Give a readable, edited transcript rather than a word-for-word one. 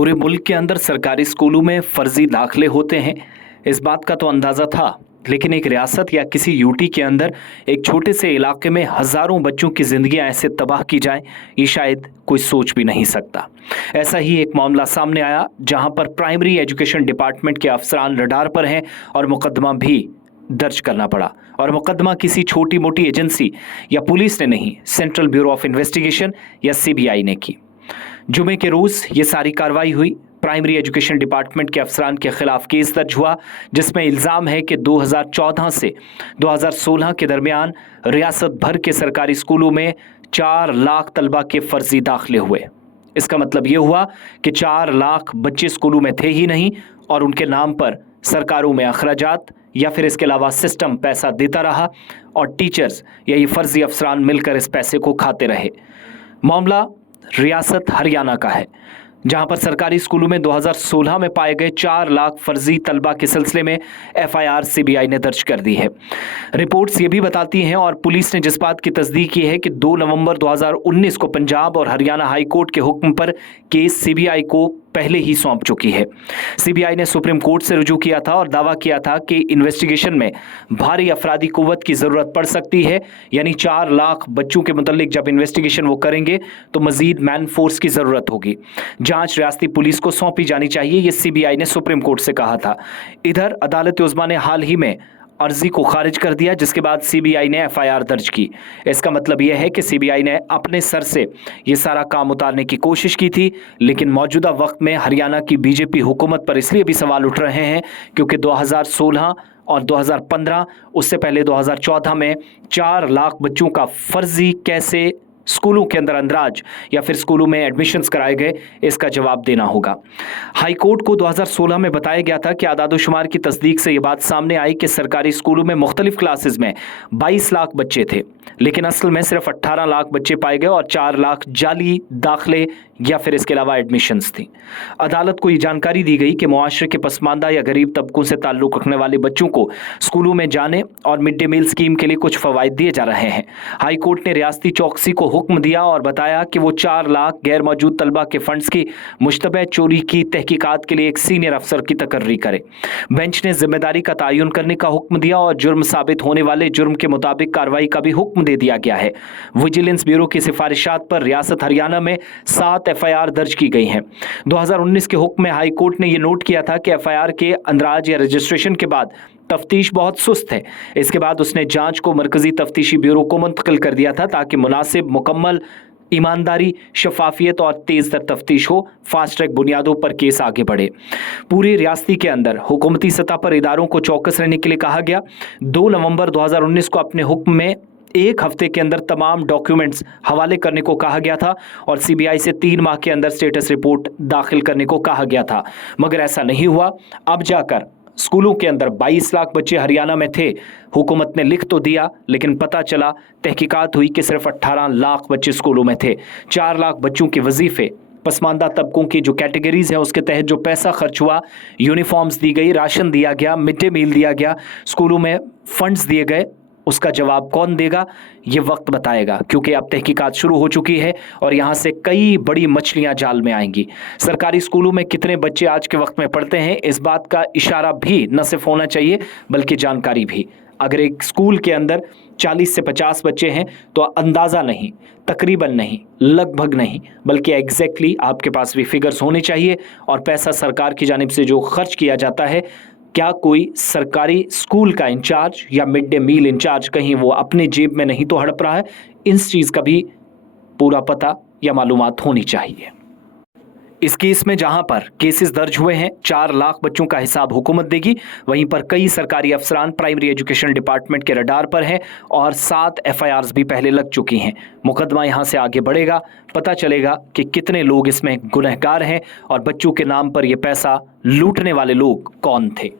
पूरे मुल्क के अंदर सरकारी स्कूलों में फर्जी दाखिले होते हैं, इस बात का तो अंदाज़ा था। लेकिन एक रियासत या किसी यूटी के अंदर एक छोटे से इलाके में हज़ारों बच्चों की ज़िंदगियां ऐसे तबाह की जाएं, ये शायद कोई सोच भी नहीं सकता। ऐसा ही एक मामला सामने आया जहां पर प्राइमरी एजुकेशन डिपार्टमेंट के अफसरान रडार पर हैं और मुकदमा भी दर्ज करना पड़ा। और मुकदमा किसी छोटी मोटी एजेंसी या पुलिस ने नहीं, सेंट्रल ब्यूरो ऑफ इन्वेस्टिगेशन या सीबीआई ने की। जुमे के रोज़ ये सारी कार्रवाई हुई। प्राइमरी एजुकेशन डिपार्टमेंट के अफसरान के खिलाफ केस दर्ज हुआ, जिसमें इल्ज़ाम है कि 2014 से 2016 के दरमियान रियासत भर के सरकारी स्कूलों में 4 लाख तलबा के फर्जी दाखिले हुए। इसका मतलब ये हुआ कि 4 लाख बच्चे स्कूलों में थे ही नहीं और उनके नाम पर सरकारों में अखराजात या फिर इसके अलावा सिस्टम पैसा देता रहा और टीचर्स या ये फर्जी अफसरान मिलकर इस पैसे को खाते रहे। मामला रियासत हरियाणा का है, जहां पर सरकारी स्कूलों में 2016 में पाए गए 4 लाख फर्जी तलबा के सिलसिले में एफआईआर सीबीआई ने दर्ज कर दी है। रिपोर्ट्स ये भी बताती हैं और पुलिस ने जिस बात की तस्दीक की है कि 2 नवंबर 2019 को पंजाब और हरियाणा हाई कोर्ट के हुक्म पर केस सीबीआई को पहले ही सौंप चुकी है। सीबीआई ने सुप्रीम कोर्ट से रुजू किया था और दावा किया था कि इन्वेस्टिगेशन में भारी अफराधी कुव्वत की जरूरत पड़ सकती है, यानी 4 लाख बच्चों के मुतालिक जब इन्वेस्टिगेशन वो करेंगे तो मजीद मैन फोर्स की जरूरत होगी। जांच रियासती पुलिस को सौंपी जानी चाहिए, ये सीबीआई ने सुप्रीम कोर्ट से कहा था। इधर अदालत उज़्मा ने हाल ही में अर्जी को खारिज कर दिया, जिसके बाद सीबीआई ने एफआईआर दर्ज की। इसका मतलब यह है कि सीबीआई ने अपने सर से यह सारा काम उतारने की कोशिश की थी, लेकिन मौजूदा वक्त में हरियाणा की बीजेपी हुकूमत पर इसलिए भी सवाल उठ रहे हैं क्योंकि 2016 और 2015 उससे पहले 2014 में 4 लाख बच्चों का फर्जी कैसे स्कूलों के अंदर अंदराज या फिर स्कूलों में एडमिशन्स कराए गए, इसका जवाब देना होगा। हाई कोर्ट को 2016 में बताया गया था कि आदादोशुमार की तस्दीक से यह बात सामने आई कि सरकारी स्कूलों में मुख्तलिफ क्लासेस में 22 लाख बच्चे थे, लेकिन असल में सिर्फ 18 लाख बच्चे पाए गए और 4 लाख जाली दाखिले या फिर इसके अलावा एडमिशन्स थी। अदालत को ये जानकारी दी गई कि मुआशरे के पसमानदा या गरीब तबकों से ताल्लुक़ रखने वाले बच्चों को स्कूलों में जाने और मिड डे मील स्कीम के लिए कुछ फ़वाइद दिए जा रहे हैं। हाई कोर्ट ने रियासती चौकसी को हुक्म दिया और बताया कि वो 4 लाख गैर मौजूद तलबा के फंड्स की मुश्तबह चोरी की तहकीकात के लिए एक सीनियर अफसर की तकर्री करे। बेंच ने जिम्मेदारी का तयन करने का हुक्म दिया और जुर्म साबित होने वाले जुर्म के मुताबिक कार्रवाई का भी हुक्म दे दिया गया है। विजिलेंस ब्यूरो की सिफारिशात पर रियासत हरियाणा में 7 एफआईआर दर्ज की गई हैं। 2019 के हुक्म में हाई कोर्ट ने यह नोट किया था कि एफआईआर के अंदराज या रजिस्ट्रेशन के बाद तफ्तीश बहुत सुस्त है। इसके बाद उसने जांच को मरकजी तफ्तीशी ब्यूरो को मुंतकिल कर दिया था ताकि मुनासिब, मुकम्मल, ईमानदारी, शफाफियत और तेज तर तफ्तीश हो, फास्ट ट्रैक बुनियादों पर केस आगे बढ़े। पूरी रियासती के अंदर हुकूमती सतह पर इदारों को चौकस रहने के लिए कहा गया। 2 नवंबर 2019 को अपने हुक्म में 1 हफ्ते के अंदर तमाम डॉक्यूमेंट्स हवाले करने को कहा गया था और सीबीआई से 3 माह के अंदर स्टेटस रिपोर्ट दाखिल करने को कहा गया था, मगर ऐसा नहीं हुआ। अब जाकर स्कूलों के अंदर 22 लाख बच्चे हरियाणा में थे। हुकूमत ने लिख तो दिया, लेकिन पता चला, तहकीकात हुई कि सिर्फ 18 लाख बच्चे स्कूलों में थे। 4 लाख बच्चों के वजीफे, पसमानदा तबकों की जो कैटेगरीज हैं उसके तहत जो पैसा खर्च हुआ, यूनिफॉर्म्स दी गई, राशन दिया गया, मिड डे मील दिया गया, स्कूलों में फंड्स दिए गए, उसका जवाब कौन देगा ये वक्त बताएगा, क्योंकि अब तहकीकात शुरू हो चुकी है और यहाँ से कई बड़ी मछलियाँ जाल में आएंगी। सरकारी स्कूलों में कितने बच्चे आज के वक्त में पढ़ते हैं, इस बात का इशारा भी न सिर्फ होना चाहिए बल्कि जानकारी भी। अगर एक स्कूल के अंदर 40 से 50 बच्चे हैं तो अंदाज़ा नहीं, तकरीबन नहीं, लगभग नहीं, बल्कि एग्जैक्टली आपके पास भी फिगर्स होने चाहिए। और पैसा सरकार की जानिब से जो खर्च किया जाता है, क्या कोई सरकारी स्कूल का इंचार्ज या मिड डे मील इंचार्ज कहीं वो अपने जेब में नहीं तो हड़प रहा है, इस चीज़ का भी पूरा पता या मालूमात होनी चाहिए। इस केस में जहां पर केसेस दर्ज हुए हैं, 4 लाख बच्चों का हिसाब हुकूमत देगी, वहीं पर कई सरकारी अफसरान प्राइमरी एजुकेशन डिपार्टमेंट के रडार पर हैं और 7 एफआईआर्स भी पहले लग चुकी हैं। मुकदमा यहां से आगे बढ़ेगा, पता चलेगा कि कितने लोग इसमें गुनहगार हैं और बच्चों के नाम पर यह पैसा लूटने वाले लोग कौन थे।